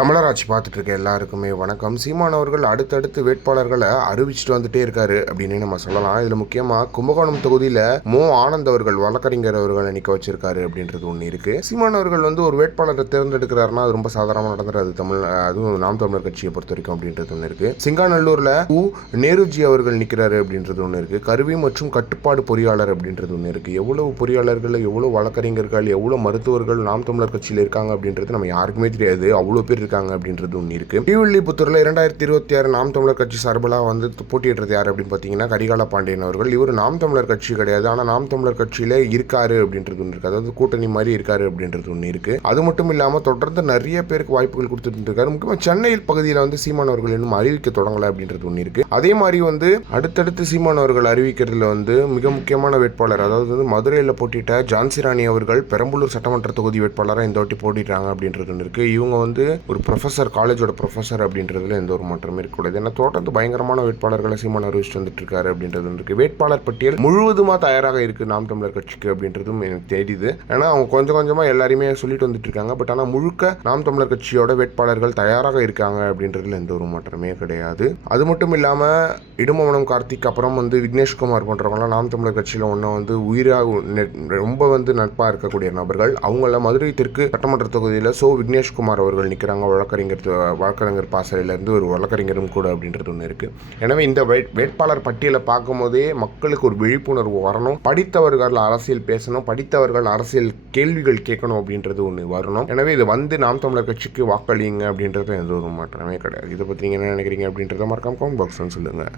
தமிழராட்சி பார்த்துட்டு இருக்க எல்லாருக்குமே வணக்கம். சீமான் அவர்கள் அடுத்தடுத்து வேட்பாளர்களை அறிவிச்சிட்டு வந்துட்டே இருக்காரு அப்படின்னு நம்ம சொல்லலாம். இதில் முக்கியமாக கும்பகோணம் தொகுதியில் மோ. ஆனந்த் அவர்கள் வழக்கறிஞர் அவர்களை நிற்க வச்சிருக்காரு அப்படின்றது ஒன்று இருக்கு. சீமான் அவர்கள் வந்து ஒரு வேட்பாளரை தேர்ந்தெடுக்கிறாருன்னா அது ரொம்ப சாதாரணமாக அது தமிழ் அதுவும் நாம் தமிழர் கட்சியை பொறுத்த வரைக்கும் அப்படின்றது ஒன்று இருக்கு. சிங்காநல்லூரில் உ. நேருஜி அவர்கள் நிற்கிறாரு அப்படின்றது ஒன்று இருக்கு. கருவி மற்றும் கட்டுப்பாடு பொறியாளர் அப்படின்றது ஒன்று இருக்கு. எவ்வளவு பொறியாளர்கள் எவ்வளவு வழக்கறிஞர்கள் எவ்வளவு மருத்துவர்கள் நாம் தமிழர் கட்சியில் இருக்காங்க அப்படின்றது நம்ம யாருக்குமே தெரியாது. அவ்வளோ பேர் இருக்காங்க அப்படின்றது ஒன்று இருக்கு. ஸ்ரீவில்லிபுத்தூரில் இரண்டாயிரத்தி இருபத்தி ஆறு நாம் தமிழர் கட்சி சார்பலாக வந்து போட்டியிடுறது யார் அப்படின்னு பார்த்தீங்கன்னா கரிகால பாண்டியன் அவர்கள். இவர் நாம் தமிழர் கட்சி கிடையாது. ஆனால் நாம் தமிழர் கட்சியில இருக்காரு அப்படின்றது ஒன்று இருக்குது அதாவது கூட்டணி மாதிரி இருக்காரு அப்படின்றது ஒன்று இருக்குது அது மட்டும் இல்லாமல் தொடர்ந்து நிறைய பேருக்கு வாய்ப்புகள் கொடுத்துட்டு இருக்காரு முக்கியமாக சென்னையில் பகுதியில் வந்து சீமான் அவர்கள் இன்னும் அறிவிக்க தொடங்கலை அப்படின்றது ஒன்று இருக்குது அதே மாதிரி வந்து அடுத்தடுத்து சீமான் அவர்கள் அறிவிக்கிறதுல வந்து மிக முக்கியமான வேட்பாளர் அதாவது வந்து மதுரையில் போட்டிட்ட ஜான்சி ராணி அவர்கள் பெரம்பலூர் சட்டமன்ற தொகுதி வேட்பாளராக இந்த வாட்டி போட்டிடுறாங்க அப்படின்றது ஒன்று இருக்குது இவங்க வந்து ஒரு ப்ரொஃபஸர் காலேஜோட ப்ரொஃபஸர் அப்படின்றதுல எந்த ஒரு மாற்றமே இருக்கக்கூடாது. ஏன்னா தொடர்ந்து பயங்கரமான வேட்பாளர்களை சீமான் அறிவிச்சுட்டு வந்துட்டு இருக்காரு அப்படின்றது இருக்கு வேட்பாளர் பட்டியல் முழுவதுமா தயாராக இருக்கு நாம் தமிழர் கட்சிக்கு அப்படின்றதும் எனக்கு தெரியுது. ஏன்னா அவங்க கொஞ்சம் கொஞ்சமா எல்லாருமே சொல்லிட்டு வந்துட்டு இருக்காங்க பட் ஆனால் முழுக்க நாம் தமிழர் கட்சியோட வேட்பாளர்கள் தயாராக இருக்காங்க அப்படின்றதுல எந்த ஒரு மாற்றமே கிடையாது. அது மட்டும் இல்லாம இடுமவனம் கார்த்திக் அப்புறம் வந்து விக்னேஷ்குமார் போன்றவங்களாம் நாம் தமிழர் கட்சியில் ஒன்றும் வந்து உயிராக நெ- ரொம்ப வந்து நட்பாக இருக்கக்கூடிய நபர்கள். அவங்கள மதுரை தெற்கு சட்டமன்ற தொகுதியில் சோ விக்னேஷ்குமார் அவர்கள் நிற்கிறாங்க வழக்கறிஞர் வழக்கறிஞர் பாசறையிலேருந்து ஒரு வழக்கறிஞரும் கூட அப்படின்றது ஒன்று இருக்குது எனவே இந்த வேட்- வேட்பாளர் பட்டியலை பார்க்கும்போதே மக்களுக்கு ஒரு விழிப்புணர்வு வரணும். படித்தவர்கள் அரசியல் பேசணும். படித்தவர்கள் அரசியல் கேள்விகள் கேட்கணும் அப்படின்றது ஒன்று வரணும். எனவே இது வந்து நாம் தமிழர் கட்சிக்கு வாக்களிங்க அப்படின்றது எந்த ஒரு மாற்றமே கிடையாது. இதை பற்றி நீங்கள் என்ன நினைக்கிறீங்க அப்படின்றத மறக்காம கமெண்ட் பாக்ஸ் சொல்லுங்கள்